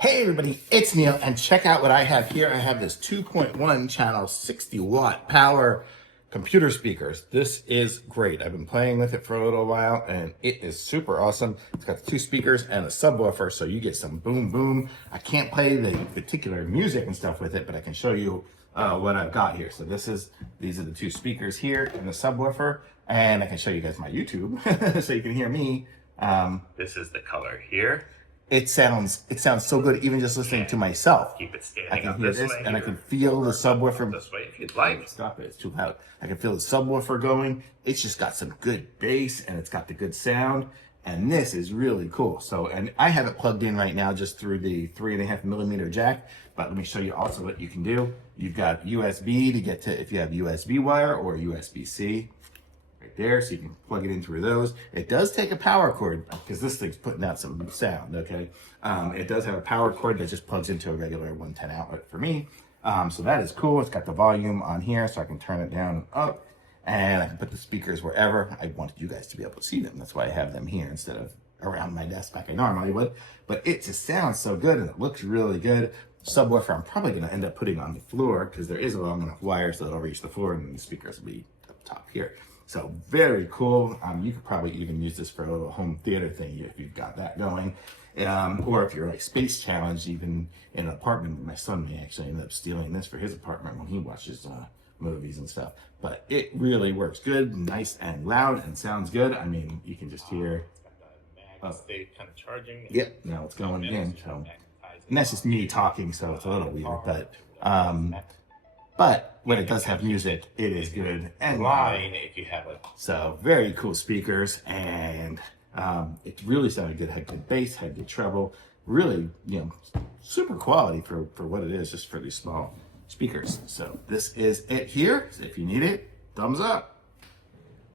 Hey everybody, it's Neil, and check out what I have here. I have this 2.1 channel 60 watt power computer speakers. This is great. I've been playing with it for a little while and it is super awesome. It's got the two speakers and a subwoofer, so you get some boom boom. I can't play the particular music and stuff with it, but I can show you what I've got here. So these are the two speakers here and the subwoofer, and I can show you guys my YouTube so you can hear me. This is the color here. It sounds so good, even just listening to myself. Keep it standing I can up hear this this, way and I here, can feel the subwoofer. this way if you'd like. Stop it! It's too loud. I can feel the subwoofer going. It's just got some good bass, and it's got the good sound. And this is really cool. So, and I have it plugged in right now just through the 3.5mm jack. But let me show you also what you can do. You've got USB to get to if you have USB wire or USB-C. Right there, so you can plug it in through those. It does take a power cord because this thing's putting out some sound, okay? It does have a power cord that just plugs into a regular 110 outlet for me. So that is cool. It's got the volume on here, so I can turn it down and up, and I can put the speakers wherever. I wanted you guys to be able to see them. That's why I have them here instead of around my desk like I normally would. But it just sounds so good, and it looks really good. Subwoofer, I'm probably going to end up putting on the floor because there is a long enough wire so it'll reach the floor, and the speakers will be up top here. So very cool. You could probably even use this for a little home theater thing if you've got that going. Or if you're like space challenged, even in an apartment. My son may actually end up stealing this for his apartment when he watches movies and stuff. But it really works good, nice and loud, and sounds good. I mean, you can just hear. Stay kind of charging. Yep, now it's going in. So, and that's just me talking, so it's a little weird, but when it does have music, it is good and loud. If you have it. So very cool speakers, and it really sounded good. Had good bass, had good treble. Really, super quality for what it is, just for these small speakers. So this is it here. So if you need it, thumbs up.